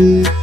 thank mm -hmm. you